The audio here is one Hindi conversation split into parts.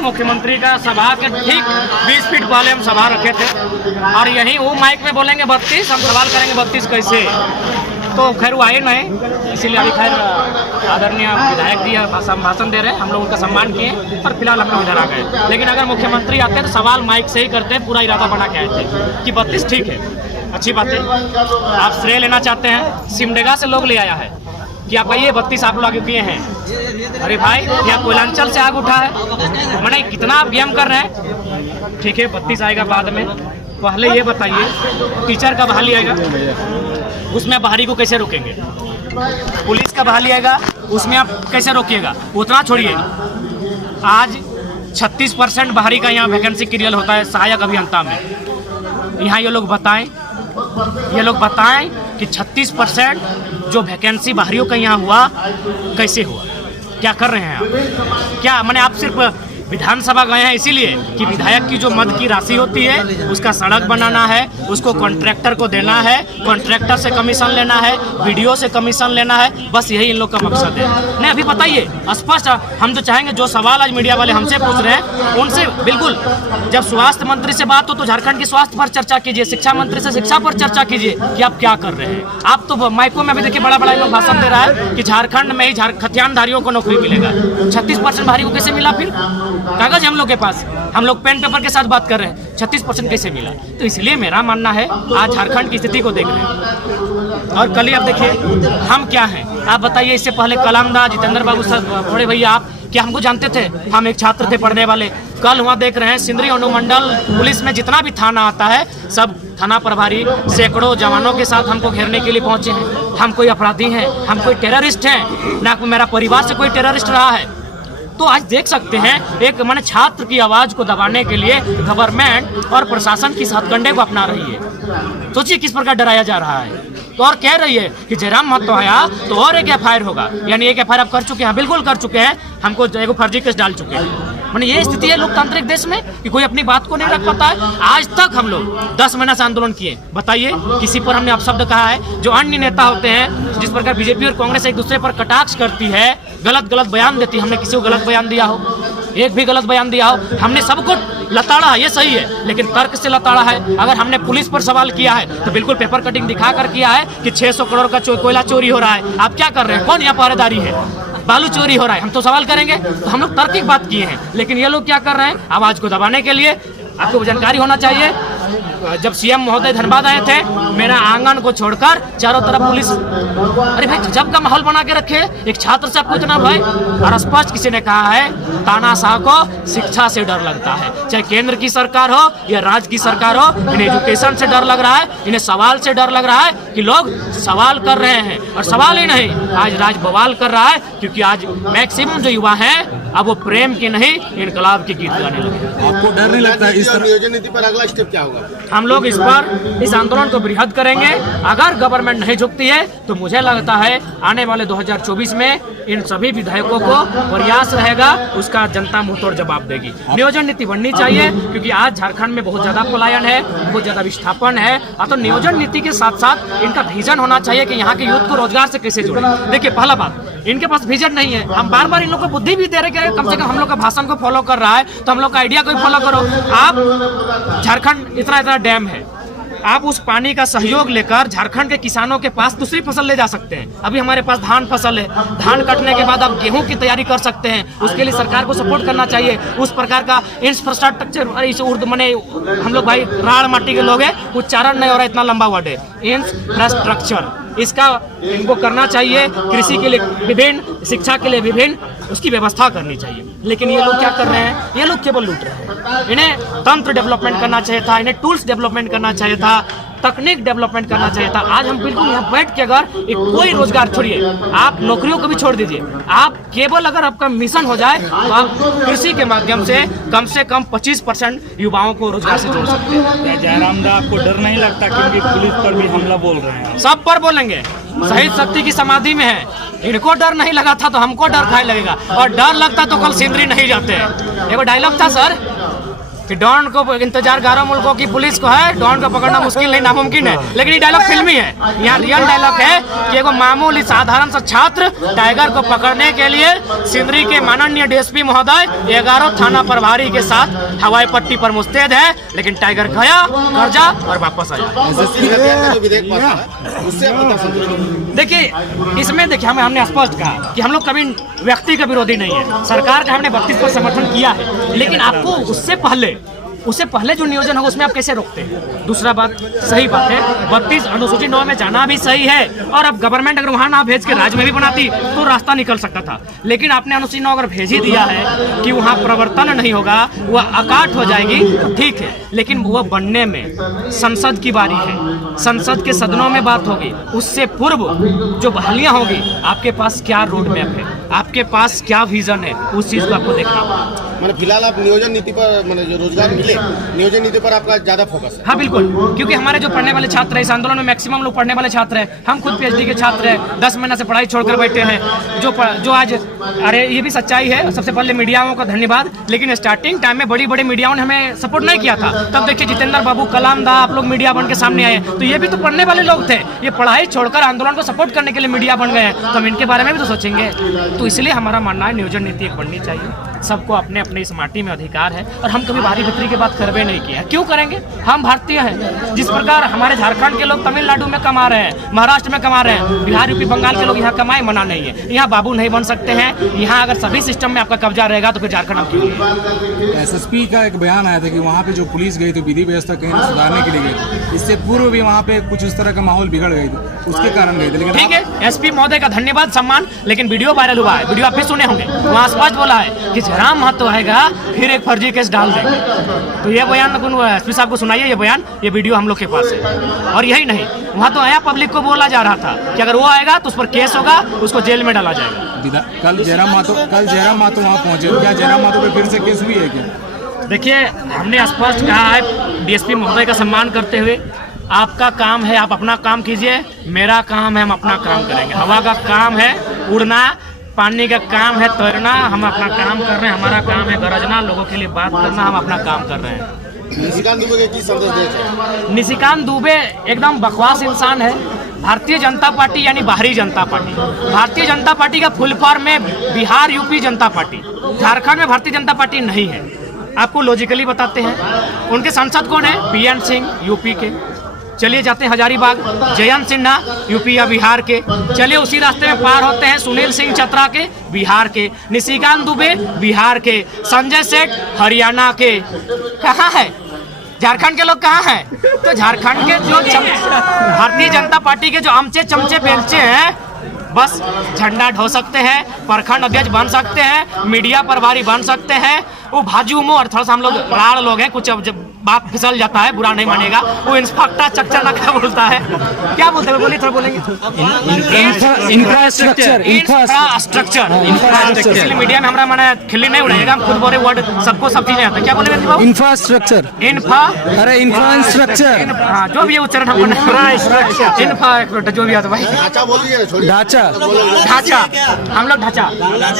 मुख्यमंत्री का सभा के ठीक 20 फीट पहले हम सभा रखे थे और यहीं वो माइक में बोलेंगे 32, हम सवाल करेंगे 32 कैसे। तो खैर वो आए नहीं, इसीलिए अभी खैर आदरणीय विधायक जी भाषण दे रहे हैं, हम लोग उनका सम्मान किए और फिलहाल हम लोग इधर आ गए। लेकिन अगर मुख्यमंत्री आते तो सवाल माइक से ही करते, पूरा इरादा बना के आए थे कि 32 ठीक है, अच्छी बात है। आप श्रेय लेना चाहते हैं, सिमडेगा से लोग ले आया है कि आप आइए 32 आप लोग किए हैं। अरे भाई यहाँ कोयलांचल से आग उठा है, मैंने कितना आप गेम कर रहे हैं। ठीक है 32 आएगा बाद में, पहले ये बताइए टीचर का बहाली आएगा, उसमें बाहरी को कैसे रोकेंगे? पुलिस का बहाली आएगा, उसमें आप कैसे रोकिएगा? उतना छोड़िए, आज 36% बाहरी का यहाँ वैकेंसी क्लियर होता है सहायक अभियंता में। यहाँ ये लोग बताएं कि 36% जो वैकेंसी बाहरियों का यहाँ हुआ कैसे हुआ, क्या कर रहे हैं आप? क्या मैंने आप सिर्फ विधानसभा गए हैं इसीलिए कि विधायक की जो मद की राशि होती है उसका सड़क बनाना है, उसको कॉन्ट्रैक्टर को देना है, कॉन्ट्रैक्टर से कमीशन लेना है, वीडियो से कमीशन लेना है, बस यही इन लोग का मकसद है। नहीं अभी बताइए स्पष्ट, हम तो चाहेंगे जो सवाल आज मीडिया वाले हमसे पूछ रहे हैं उनसे बिल्कुल, जब स्वास्थ्य मंत्री से बात हो तो झारखंड की स्वास्थ्य पर चर्चा कीजिए, शिक्षा मंत्री से शिक्षा पर चर्चा कीजिए कि आप क्या कर रहे हैं। आप तो माइकों में अभी देखिए बड़ा बड़ा लोग भाषण दे रहा है कि झारखंड में ही खतियानधारियों को नौकरी मिलेगा। 36% बाहरी को कैसे मिला? फिर कागज हम लोग के पास, हम लोग पेन पेपर के साथ बात कर रहे हैं, 36% कैसे मिला? तो इसलिए मेरा मानना है आज झारखंड की स्थिति को देख रहे हैं और कल ही अब देखिए हम क्या हैं। आप बताइए, इससे पहले कलामदा जितेंद्र बाबू सर, बड़े भैया आप क्या हमको जानते थे? हम एक छात्र थे पढ़ने वाले। कल वहाँ देख रहे हैं सिंदरी अनुमंडल पुलिस में जितना भी थाना आता है सब थाना प्रभारी सैकड़ों जवानों के साथ हमको घेरने के लिए पहुँचे हैं। हम कोई अपराधी हैं, हम कोई टेररिस्ट हैं ना, मेरा परिवार से कोई टेररिस्ट रहा है। तो आज देख सकते हैं एक मैंने छात्र की आवाज़ को दबाने के लिए गवर्नमेंट और प्रशासन की हथकंडे को अपना रही है। सोचिए किस प्रकार डराया जा रहा है। तो और कह रही है कि जयराम महतो आया तो और एक FIR होगा, यानी एक FIR आप कर चुके हैं? बिल्कुल कर चुके हैं, हमको एक फर्जी केस डाल चुके हैं। मैंने ये स्थिति है लोकतांत्रिक देश में कि कोई अपनी बात को नहीं रख पाता है। आज तक हम लोग 10 महीना से आंदोलन किए, बताइए किसी पर हमने अपशब्द कहा है? जो अन्य नेता होते हैं, जिस प्रकार बीजेपी और कांग्रेस एक दूसरे पर कटाक्ष करती है, गलत बयान देती है, हमने किसी को गलत बयान दिया हो? एक भी गलत बयान दिया हो? हमने सबको लताड़ा है, ये सही है, लेकिन तर्क से लताड़ा है। अगर हमने पुलिस पर सवाल किया है तो बिल्कुल पेपर कटिंग दिखा कर किया है कि 600 करोड़ का कोयला चोरी हो रहा है। आप क्या कर रहे हैं? कौन यहाँ पहरेदारी है? बालू चोरी हो रहा है, हम तो सवाल करेंगे। तो हम लोग तार्किक बात किए हैं, लेकिन ये लोग क्या कर रहे हैं? आवाज को दबाने के लिए। आपको जानकारी होना चाहिए, जब CM महोदय धनबाद आए थे, मेरा आंगन को छोड़कर चारों तरफ पुलिस। अरे भाई गजब का माहौल बना के रखे, एक छात्र से आपको इतना भय। और स्पष्ट किसी ने कहा है तानाशाह को शिक्षा से डर लगता है, चाहे केंद्र की सरकार हो या राज्य की सरकार हो, इन्हें एजुकेशन से डर लग रहा है, इन्हें सवाल से डर लग रहा है कि लोग सवाल कर रहे हैं। और सवाल ही नहीं, आज राज बवाल कर रहा है, क्योंकि आज मैक्सिमम जो युवा हैं अब वो प्रेम की नहीं इनकलाब की गीत गाने लगे। आपको डर नहीं लगता इस तरह? नियोजन नीति पर अगला स्टेप क्या होगा? हम लोग इस आंदोलन को बृहद करेंगे। अगर गवर्नमेंट नहीं झुकती है तो मुझे लगता है आने वाले 2024 में इन सभी विधायकों को प्रयास रहेगा, उसका जनता मुंहतोड़ जवाब देगी। नियोजन नीति बननी चाहिए, क्योंकि आज झारखंड में बहुत ज्यादा पलायन है, बहुत ज्यादा विस्थापन है। तो नियोजन नीति के साथ साथ इनका विजन होना चाहिए कि यहाँ के यूथ को रोजगार से कैसे जोड़े। देखिए पहला बात, इनके पास विजन नहीं है। हम बार बार इन लोग को बुद्धि भी दे रहे हैं, कम से कम हम लोग का भाषण को फॉलो कर रहा है तो हम लोग का आइडिया को फॉलो करो। आप झारखंड इतना डैम है, आप उस पानी का सहयोग लेकर झारखंड के किसानों के पास दूसरी फसल ले जा सकते हैं। अभी हमारे पास धान फसल है, धान कटने के बाद आप गेहूं की तैयारी कर सकते हैं। उसके लिए सरकार को सपोर्ट करना चाहिए। उस प्रकार का इंफ्रास्ट्रक्चर, इस उर्दू मैंने हम लोग भाई राड़ माटी के लोग हैं, उच्चारण नहीं हो रहा, इतना लंबा वर्ड है, इंफ्रास्ट्रक्चर, इसका इनको करना चाहिए। कृषि के लिए विभिन्न, शिक्षा के लिए विभिन्न, उसकी व्यवस्था करनी चाहिए। लेकिन ये लोग क्या कर रहे हैं? ये लोग केवल लूट रहे हैं। इन्हें तंत्र डेवलपमेंट करना चाहिए था, इन्हें टूल्स डेवलपमेंट करना चाहिए था, तकनीक डेवलपमेंट करना चाहिए था। आज हम बिल्कुल यहाँ बैठ के अगर कोई रोजगार छोड़िए, आप नौकरियों को भी छोड़ दीजिए, आप केवल अगर आपका मिशन हो जाए तो आप कृषि के माध्यम से कम 25% युवाओं को रोजगार से जोड़ सकते हैं। जयराम दा, आपको डर नहीं लगता क्योंकि पुलिस पर भी हमला बोल रहे हैं? सब पर बोलेंगे, शहीद शक्ति की समाधि में है। इनको डर नहीं लगा था तो हमको डर खाए लगेगा, और डर लगता तो कल सिंदरी नहीं जाते। एगो डायलॉग था सर, कि डॉन को इंतजार 11 मुल्कों की पुलिस को है, डॉन को पकड़ना मुश्किल नहीं नामुमकिन है। लेकिन ये डायलॉग फिल्मी है, यहाँ रियल डायलॉग है कि एगो मामूली साधारण सा छात्र टाइगर को पकड़ने के लिए सिंदरी के माननीय डीएसपी महोदय 11 थाना प्रभारी के साथ हवाई पट्टी पर मुस्तैद है। लेकिन टाइगर गया, कर्जा और वापस आया। देखिए इसमें देखिए हमने स्पष्ट कहा कि हम लोग कभी व्यक्ति का विरोधी नहीं है, सरकार का हमने 32 पर समर्थन किया है, लेकिन आपको उससे पहले जो नियोजन होगा उसमें आप कैसे रोकते हैं? दूसरा बात, सही बात है 32 अनुसूची 9 में जाना भी सही है, और अब गवर्नमेंट अगर वहाँ ना भेज के राज्य में भी बनाती तो रास्ता निकल सकता था। लेकिन आपने अनुसूची 9 अगर भेज ही दिया है कि वहाँ प्रवर्तन नहीं होगा, वह अकाट हो जाएगी, तो ठीक है, लेकिन वह बनने में संसद की बारी है, संसद के सदनों में बात होगी। उससे पूर्व जो बहालियाँ होगी, आपके पास क्या रोड मैप है, आपके पास क्या विजन है, उस चीज़ को आपको देखना होगा। मैंने फिलहाल आप नियोजन नीति पर, मैंने जो रोजगार मिले नियोजन नीति पर आपका ज्यादा फोकस है? हाँ बिल्कुल, क्योंकि हमारे जो पढ़ने वाले छात्र हैं, इस आंदोलन में मैक्सिमम लोग पढ़ने वाले छात्र हैं। हम खुद पीएचडी के छात्र हैं, 10 महीने से पढ़ाई छोड़कर बैठे हैं। जो आज, अरे ये भी सच्चाई है, सबसे पहले मीडियाओं का धन्यवाद, लेकिन स्टार्टिंग टाइम में बड़ी बड़ी मीडियाओं ने हमें सपोर्ट नहीं किया था। तब देखिए जितेंद्र बाबू, कलाम दा, आप लोग मीडिया बन के सामने आए, तो ये भी तो पढ़ने वाले लोग थे, ये पढ़ाई छोड़कर आंदोलन को सपोर्ट करने के लिए मीडिया बन गए हैं, तो हम इनके बारे में भी तो सोचेंगे। तो इसलिए हमारा मानना है नियोजन नीति एक बननी चाहिए, सबको अपने अपने इस माटी में अधिकार है, और हम कभी बाहरी बिक्री की बात करवे नहीं किया। क्यों करेंगे? हम भारतीय हैं। जिस प्रकार हमारे झारखंड के लोग तमिलनाडु में कमा रहे हैं, महाराष्ट्र में कमा रहे हैं, बिहार यूपी बंगाल के लोग यहाँ कमाए, मना नहीं है। यहाँ बाबू नहीं बन सकते हैं। यहाँ अगर सभी सिस्टम में आपका कब्जा रहेगा तो फिर झारखंड आप क्यों? एसएसपी का एक बयान आया था कि वहाँ पे जो पुलिस गई तो विधि व्यवस्था कहीं सुधारने के लिए गई, इससे पूर्व भी वहाँ पे कुछ इस तरह का माहौल बिगड़ गई थी, उसके कारण गई थी। लेकिन ठीक है, एसपी महोदय का धन्यवाद, सम्मान, लेकिन वीडियो वायरल हुआ है, वीडियो आप भी सुने होंगे, वहाँ स्पष्ट बोला है कि जयराम महतो आएगा फिर एक फर्जी केस डाल देंगे। तो ये बयान एसपी साहब को सुनाइए, ये बयान, ये वीडियो हम लोग के पास है। और यही नहीं, वहाँ तो आया पब्लिक को बोला जा रहा था कि अगर वो आएगा तो उस पर केस होगा, उसको जेल में डाला जाएगा। कल जयराम महतो वहाँ पहुँचे, क्या जयराम महतो पे फिर से केस हुई है क्या? देखिए हमने स्पष्ट कहा है डीएसपी महोदय का सम्मान करते हुए, आपका काम है आप अपना काम कीजिए, मेरा काम है हम अपना काम करेंगे। हवा का काम है उड़ना, पानी का काम है तैरना, हम अपना काम कर रहे हैं। हमारा काम है गरजना, लोगों के लिए बात करना, हम अपना काम कर रहे हैं। निशिकांत दुबे की संदेश देना चाहिए? निशिकांत दुबे एकदम बकवास इंसान है। भारतीय जनता पार्टी यानी बाहरी जनता पार्टी, भारतीय जनता पार्टी का फुल फॉर्म में बिहार यूपी जनता पार्टी, झारखंड में भारतीय जनता पार्टी नहीं है। आपको लॉजिकली बताते हैं, उनके सांसद कौन है? बीएन सिंह यूपी के, चलिए जाते हैं हजारीबाग, जयंत सिन्हा यूपी या बिहार के, चलिए उसी रास्ते में पार होते हैं सुनील सिंह चतरा के, बिहार के, निशिकांत दुबे बिहार के, संजय सेठ हरियाणा के। कहाँ है झारखंड के लोग? कहाँ हैं? तो झारखंड के जो भारतीय जनता पार्टी के जो अमचे चमचे बेलचे हैं, बस झंडा ढो सकते हैं, प्रखंड अध्यक्ष बन सकते हैं, मीडिया प्रभारी बन सकते हैं। वो भाजू मुँह, और थोड़ा सा हम लोग राड़ लोग हैं, कुछ जब बात फिसल जाता है बुरा नहीं मानेगा, वो इंस्पेक्टर चक्चर ना क्या बोलता है, क्या बोलते हैं? बोलिए, थोड़ा बोलेंगे। इंफ्रास्ट्रक्चर, इसलिए मीडिया में हमारा माना खिल्ली नहीं उड़ाएगा, हम खुद बोले वर्ड, सबको सब चीजें आते हैं। क्या बोले बाबू? इंफ्रास्ट्रक्चर, इंफ्रास्ट्रक्चर, हाँ जो भी उच्चारण हमको इंफ्रास्ट्रक्चर जो भी आता भाई, ढांचा बोल दीजिए, छोड़िए। ढांचा, हम लोग ढांचा,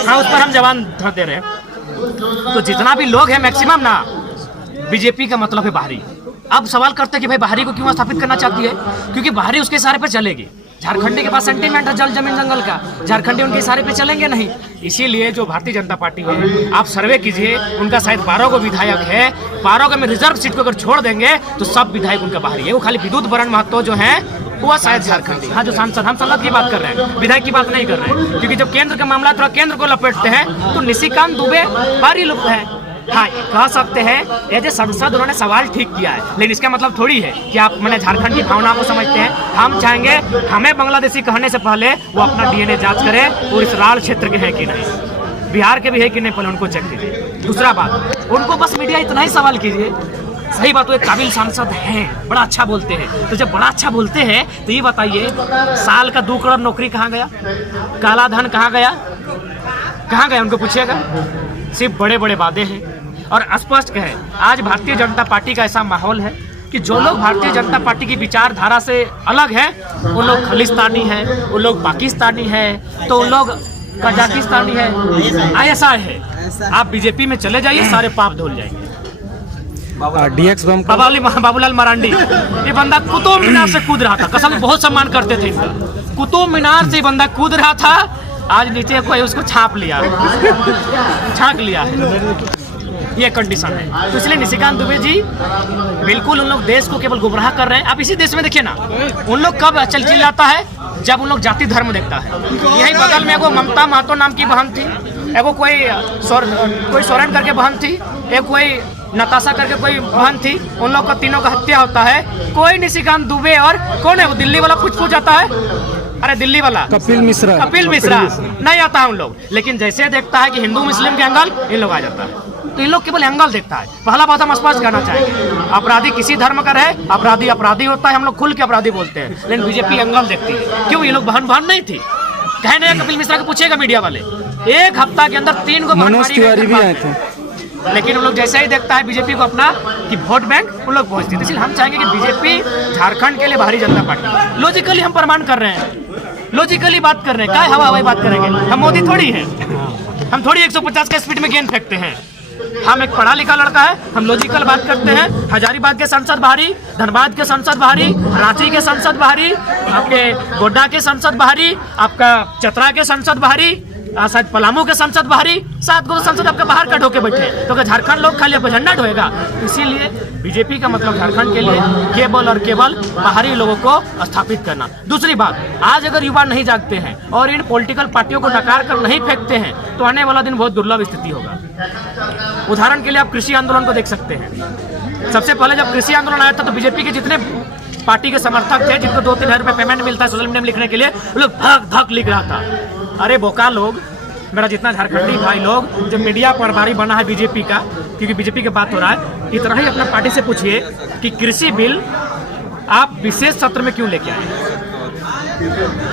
हाँ उस पर हम जवान धर दे रहे हैं। तो जितना भी लोग हैं मैक्सिमम ना, बीजेपी का मतलब है बाहरी। अब सवाल करते हैं कि भाई बाहरी को क्यों स्थापित करना चाहती है? क्योंकि बाहरी उसके इशारे पे चलेगी। झारखंडी के पास सेंटीमेंट है जल जमीन जंगल का, झारखंडी उनके इशारे पे चलेंगे नहीं। इसीलिए जो भारतीय जनता पार्टी है, आप सर्वे कीजिए, उनका शायद 12 को विधायक है, 12 को में रिजर्व सीट को अगर छोड़ देंगे तो सब विधायक उनका बाहरी है। वो खाली विद्युत बरण महतो जो है वो शायद झारखंडी। हाँ जो सांसद, हम सांसद की बात कर रहे हैं, विधायक की बात नहीं कर रहे हैं, क्योंकि जब केंद्र का मामला थोड़ा केंद्र को लपेटते हैं तो निशिकांत दुबे बाहरी लोग है। हाँ कह सकते हैं ये जो संसद उन्होंने सवाल ठीक किया है, लेकिन इसका मतलब थोड़ी है कि आप मैंने झारखंड की भावना को समझते हैं। हम चाहेंगे हमें बांग्लादेशी कहने से पहले वो अपना डीएनए जांच करें और इस राढ़ क्षेत्र के हैं कि नहीं, बिहार के भी है कि नहीं, पहले उनको चेक कीजिए। दूसरा बात, उनको बस मीडिया इतना ही सवाल कीजिए। सही बात, वो एक काबिल सांसद हैं, बड़ा अच्छा बोलते हैं। तो जब बड़ा अच्छा बोलते हैं तो ये बताइए, साल का 2 करोड़ नौकरी कहाँ गया? काला धन कहाँ गया? कहाँ गया उनको पूछिएगा। सिर्फ बड़े बड़े वादे हैं। और स्पष्ट कहें, आज भारतीय जनता पार्टी का ऐसा माहौल है कि जो लोग भारतीय जनता पार्टी की विचारधारा से अलग है, वो लोग खालिस्तानी हैं, वो लोग पाकिस्तानी हैं, तो उन लोग कजाकिस्तानी है, ISI है। आप बीजेपी में चले जाइए, सारे पाप धुल जाएंगे। DX बम का बाबूलाल मरांडी, ये बंदा कुतुब मीनार से कूद रहा था, कसम से बहुत सम्मान करते थे इनका। कुतुब मीनार से ये बंदा कूद रहा था, आज नीचे कोई उसको छाप लिया, छाक लिया है, ये कंडीशन है। तो इसलिए निशिकांत दुबे जी बिल्कुल उन लोग देश को केवल गुमराह कर रहे हैं। आप इसी देश में देखिए ना, उन लोग कब चिल्लाता है जब उन लोग जाति धर्म देखता है। यही बगल में एगो ममता महतो नाम की बहन थी, एगो कोई सोरेन करके बहन थी, एक कोई नताशा करके कोई बहन थी, उन लोग का तीनों का हत्या होता है। कोई निशिकांत दुबे और कौन है वो दिल्ली वाला पूछ जाता है, अरे दिल्ली वाला कपिल मिश्रा नहीं आता है उन लोग। लेकिन जैसे देखता है कि हिंदू मुस्लिम के एंगल, इन लोग आ जाता है। तो इन लोग केवल एंगल देखता है। पहला बात हम स्पष्ट कहना चाहेंगे, अपराधी किसी धर्म का रहे, अपराधी अपराधी होता है, हम लोग खुल के अपराधी बोलते हैं। लेकिन बीजेपी एंगल देखती है। क्यों? ये लोग बहन नहीं थी, कहे नहीं। कपिल मिश्रा को पूछेगा मीडिया वाले, एक हफ्ता के अंदर 3 गो मनोज तिवारी भी आए थे। लेकिन उन लोग जैसे ही देखता है बीजेपी को अपना कि वोट बैंक, उन लोग पहुंचते हैं। इसलिए हम चाहेंगे कि बीजेपी झारखंड के लिए भारतीय जनता पार्टी, लॉजिकली हम प्रमाण कर रहे हैं, लॉजिकली बात कर रहे हैं, क्या हवा हवाई बात करेंगे? हम मोदी थोड़ी हैं, हम थोड़ी 150 के स्पीड में गेंद फेंकते हैं। हम एक पढ़ा लिखा लड़का है, हम लॉजिकल बात करते हैं। हजारीबाग के सांसद बाहरी, धनबाद के सांसद बाहरी, रांची के सांसद बाहरी, आपके गोड्डा के सांसद बाहरी, आपका चतरा के सांसद बाहरी, शायद पलामू के सांसद बाहरी, 7 गो सांसद आपका बाहर का ढोके बैठे। तो क्या झारखंड लोग खाली आपका झंडा ढोएगा? इसीलिए बीजेपी का मतलब झारखंड के लिए केवल और केवल बाहरी लोगों को स्थापित करना। दूसरी बात, आज अगर युवा नहीं जागते हैं और इन पॉलिटिकल पार्टियों को नकार कर नहीं फेंकते हैं तो आने वाला दिन बहुत दुर्लभ स्थिति होगा। उदाहरण के लिए आप कृषि आंदोलन को देख सकते हैं। सबसे पहले जब कृषि आंदोलन आया था तो बीजेपी के जितने पार्टी के समर्थक थे, जिनको 2-3 हज़ार रुपये पेमेंट मिलता है सोशल मीडिया में लिखने के लिए, वो लोग धक धक लिख रहा था। अरे बोका लोग, मेरा जितना झारखंडी भाई लोग, जब मीडिया प्रभारी बना है बीजेपी का, क्योंकि बीजेपी की बात हो रहा है, इतना ही अपना पार्टी से पूछिए कि कृषि बिल आप विशेष सत्र में क्यों लेके आए?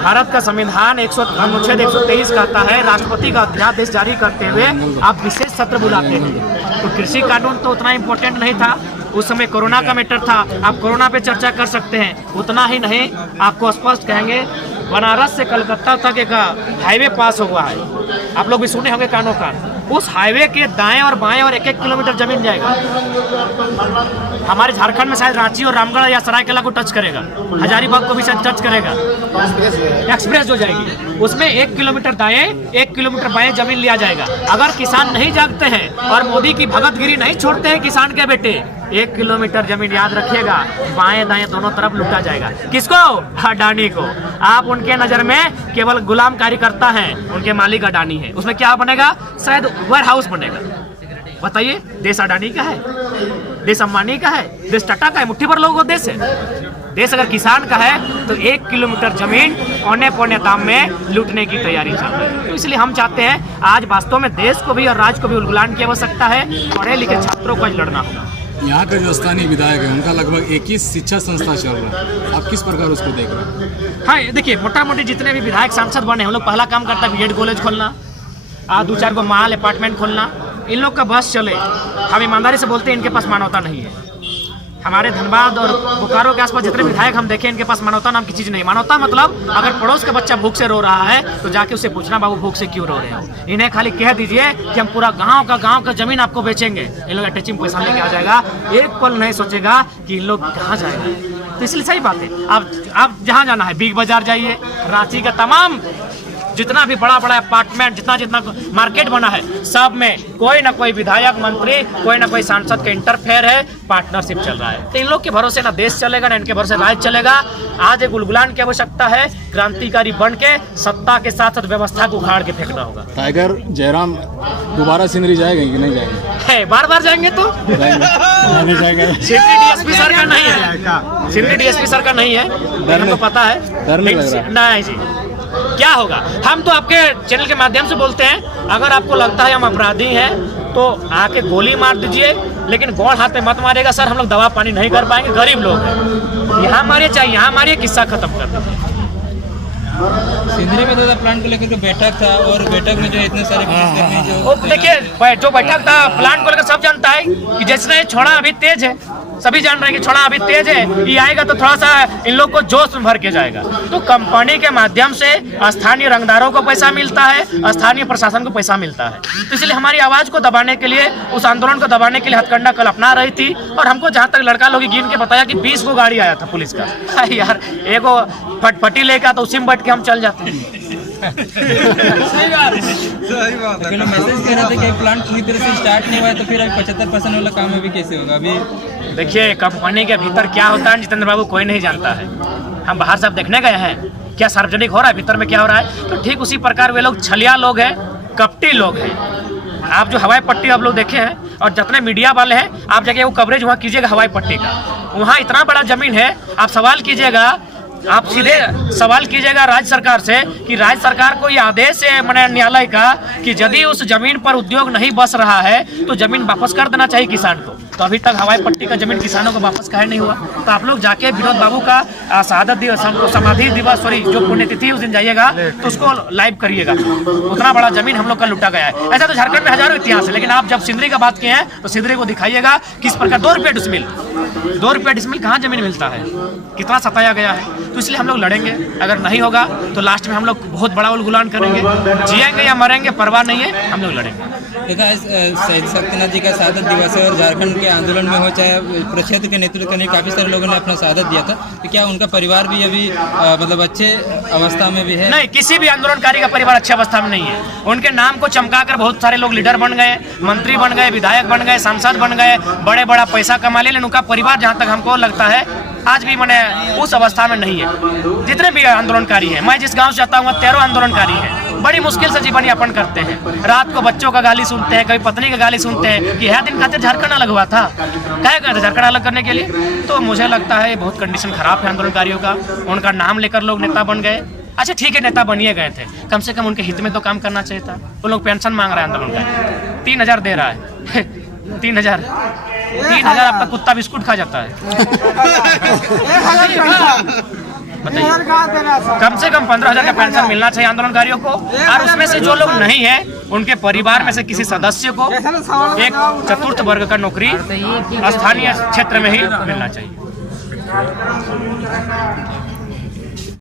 भारत का संविधान अनुच्छेद 123 कहता है राष्ट्रपति का अध्यादेश जारी करते हुए आप विशेष सत्र बुलाते हैं। तो कृषि कानून तो उतना इम्पोर्टेंट नहीं था, उस समय कोरोना का मैटर था, आप कोरोना पे चर्चा कर सकते हैं। उतना ही नहीं, आपको स्पष्ट कहेंगे, बनारस से कलकत्ता तक एक हाईवे पास हुआ है, आप लोग भी सुने होंगे कानों कान। उस हाईवे के दाएं और बाएं और 1-1 किलोमीटर जमीन जाएगा। हमारे झारखंड में शायद रांची और रामगढ़ या सरायकेला को टच करेगा, हजारीबाग को भी शायद टच करेगा, एक्सप्रेस हो जाएगी। उसमें 1 किलोमीटर दाएं 1 किलोमीटर बाएं जमीन लिया जाएगा। अगर किसान नहीं जागते हैं और मोदी की भगतगिरी नहीं छोड़ते हैं किसान के बेटे, 1 किलोमीटर जमीन याद रखिएगा, बाएं दाएं दोनों तरफ लूटा जाएगा। किसको? अडानी को। आप उनके नजर में केवल गुलाम कार्यकर्ता हैं, उनके मालिक अडानी है। उसमें क्या बनेगा? शायद वेयर हाउस बनेगा। बताइए, देश अडानी का है, देश अंबानी का है, देश टाटा का है, मुट्ठी भर लोगों का देश है। देश अगर किसान का है तो 1 किलोमीटर जमीन औने पौने दाम में लूटने की तैयारी चल रही है। तो इसलिए हम चाहते हैं आज वास्तव में देश को भी और राज्य को भी उलगुलान की आवश्यकता है। पढ़े लिखे छात्रों को आज लड़ना होगा। यहाँ का जो स्थानीय विधायक है उनका लगभग 21 शिक्षा संस्था चल रहा है, आप किस प्रकार उसको देख रहे हैं? हाँ, देखिए, मोटा मोटी जितने भी विधायक सांसद बने हम लोग पहला काम करता है बीएड कॉलेज खोलना, 2-4 गो माल अपार्टमेंट खोलना। इन लोग का बस चले, हम ईमानदारी से बोलते हैं, इनके पास मानवता नहीं है। हमारे धनबाद और बोकारो के आसपास जितने विधायक हम देखें, इनके पास मानवता नाम की चीज़ नहीं। मानवता मतलब अगर पड़ोस का बच्चा भूख से रो रहा है तो जाके उससे पूछना, बाबू भूख से क्यों रो रहे हो। इन्हें खाली कह दीजिए कि हम पूरा गांव का जमीन आपको बेचेंगे, इन लोग अटैचिंग पैसा लेके आ जाएगा। एक पल नहीं सोचेगा कि इन लोग कहाँ जाएगा। तो इसलिए सही बात है, आप जहाँ जाना है, बिग बाजार जाइए, रांची का तमाम जितना भी बड़ा अपार्टमेंट, जितना मार्केट बना है, सब में कोई ना कोई विधायक, मंत्री, कोई ना कोई सांसद का इंटरफेयर है, पार्टनरशिप चल रहा है। तो इन लोग के भरोसे ना देश चलेगा ना इनके भरोसे राज्य चलेगा। आज एक उलगुलान की आवश्यकता है, क्रांतिकारी बन के सत्ता के साथ साथ व्यवस्था को उखाड़ के फेंकना होगा। टाइगर जयराम दोबारा सिंदरी जाएंगे कि नहीं जाएंगे? बार जाएंगे तो नहीं जाएगा। सिंदरी डीएसपी सर का नहीं है, सिंदरी डीएसपी सर का नहीं है, हमको पता है। डर नहीं लग रहा? नहीं जी, क्या होगा? हम तो आपके चैनल के माध्यम से बोलते हैं, अगर आपको लगता है हम अपराधी हैं तो आके गोली मार दीजिए, लेकिन गोड़ हाथ में मत मारेगा सर, हम लोग दवा पानी नहीं कर पाएंगे, गरीब लोग हैं। यहाँ मारिए, चाहे यहाँ मारिए, किस्सा खत्म कर दीजिए। सिंदरी में दादा प्लांट को लेकर बैठक था और बैठक में जो इतने सारे देखिए, जो बैठक था प्लांट को लेकर सब जानता है कि जैसे छोड़ा अभी तेज है, सभी जान रहे हैं कि छोड़ा अभी तेज है, ये आएगा तो थोड़ा सा इन लोग को जोश में भर के जाएगा। तो कंपनी के माध्यम से स्थानीय रंगदारों को पैसा मिलता है, स्थानीय प्रशासन को पैसा मिलता है। तो इसलिए हमारी आवाज को दबाने के लिए, उस आंदोलन को दबाने के लिए हथकंडा कल अपना रही थी। और हमको जहाँ तक लड़का लोग गिन के बताया कि 20 को गाड़ी आया था पुलिस का। यार एगो फटफटी लेकर तो उसी में बैठ के हम चल जाते हैं। सही बात। लेकिन मैसेज कह रहा था कि प्लांट पूरी तरह से स्टार्ट नहीं हुआ है, तो फिर अभी 75% वाला काम अभी कैसे होगा? अभी देखिए कंपनी के भीतर क्या होता है जितेंद्र बाबू कोई नहीं जानता है। हम बाहर से अब देखने गए हैं क्या सार्वजनिक हो रहा है, भीतर में क्या हो रहा है। तो ठीक उसी प्रकार वे लोग छलिया लोग हैं, कपटी लोग हैं। आप जो हवाई पट्टी आप लोग देखे हैं और जितने मीडिया वाले हैं, आप जाके वो कवरेज वहाँ कीजिएगा हवाई पट्टी का। वहाँ इतना बड़ा जमीन है, आप सवाल कीजिएगा, आप सीधे सवाल कीजिएगा राज्य सरकार से कि राज्य सरकार को ये आदेश है मैंने न्यायालय का कि यदि उस जमीन पर उद्योग नहीं बस रहा है तो जमीन वापस कर देना चाहिए किसान को। तो अभी तक हवाई पट्टी का जमीन किसानों को वापस काहे नहीं हुआ? तो आप लोग जाके विनोद बाबू का शहादत दिवस, समाधि दिवस, सॉरी जो पुण्यतिथि उस दिन जाइएगा तो उसको लाइव करिएगा। उतना बड़ा जमीन हम लोग का लूटा गया है। ऐसा तो झारखंड में हजारों इतिहास है, लेकिन आप जब सिंदरी का बात किए हैं तो सिंदरी को दिखाइएगा किस प्रकार 2 रुपये डिसमिल कहाँ जमीन मिलता है, कितना सताया गया है। तो इसलिए हम लोग लड़ेंगे। अगर नहीं होगा तो लास्ट में हम लोग बहुत बड़ा उलगुलान करेंगे, जिएंगे या मरेंगे परवाह नहीं है, हम लोग लड़ेंगे। देखा शहीद शक्तिनाथ जी का शहादत दिवस है और झारखंड के आंदोलन में हो चाहे प्रक्षेत्र के नेतृत्व करने काफ़ी सारे लोगों ने अपना शहादत दिया था। तो क्या उनका परिवार भी अभी मतलब अच्छे अवस्था में भी है? नहीं, किसी भी आंदोलनकारी का परिवार अच्छी अवस्था में नहीं है। उनके नाम को चमकाकर बहुत सारे लोग लीडर बन गए, मंत्री बन गए, विधायक बन गए, सांसद बन गए, बड़े बड़ा पैसा कमा ले, लेकिन उनका परिवार जहाँ तक हमको लगता है आज भी मैंने उस अवस्था में नहीं है। जितने भी आंदोलनकारी हैं, मैं जिस गांव से जाता हूँ 13 आंदोलनकारी हैं, बड़ी मुश्किल से जीवन यापन करते हैं। रात को बच्चों का गाली सुनते हैं, कभी पत्नी का गाली सुनते हैं कि यह दिन खातिर झारखंड अलग हुआ था, क्या कहते झारखंड अलग करने के लिए। तो मुझे लगता है बहुत कंडीशन खराब है आंदोलनकारियों का। उनका नाम लेकर लोग नेता बन गए। अच्छा ठीक है, नेता बनिए गए थे, कम से कम उनके हित में तो काम करना चाहिए था। वो लोग पेंशन मांग रहे हैं आंदोलनकारी, 3000 दे रहा है। 3000 आपका कुत्ता बिस्कुट खा जाता है। बताइए, कम से कम 15,000 का पेंशन मिलना चाहिए आंदोलनकारियों को। और उसमें से जो लोग नहीं है उनके परिवार में से किसी सदस्य को एक चतुर्थ वर्ग का नौकरी स्थानीय क्षेत्र में ही मिलना चाहिए।